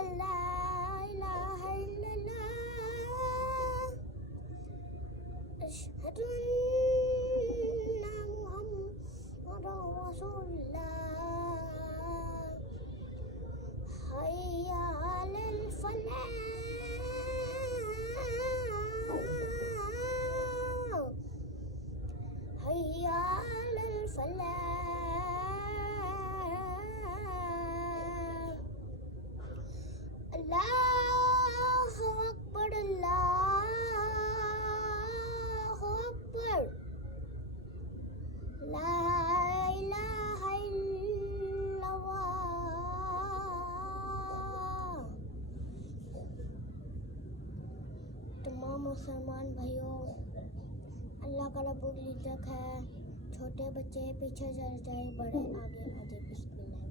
अल्ला इलाहा इल्लल्लाह अशहदु अन्ना मुहम्मदुर रसूलुल्लाह हय्या अलल फलाह हय्या अलल फलाह अल्लाहु अकबर अल्लाहु अकबर ला इलाहा इल्लल्लाह। तमाम मुसलमान भाइयों, अल्लाह का रब्बुल इज्जत है, छोटे बच्चे पीछे चल जाए, बड़े आगे आगे बिस्मिल्लाह।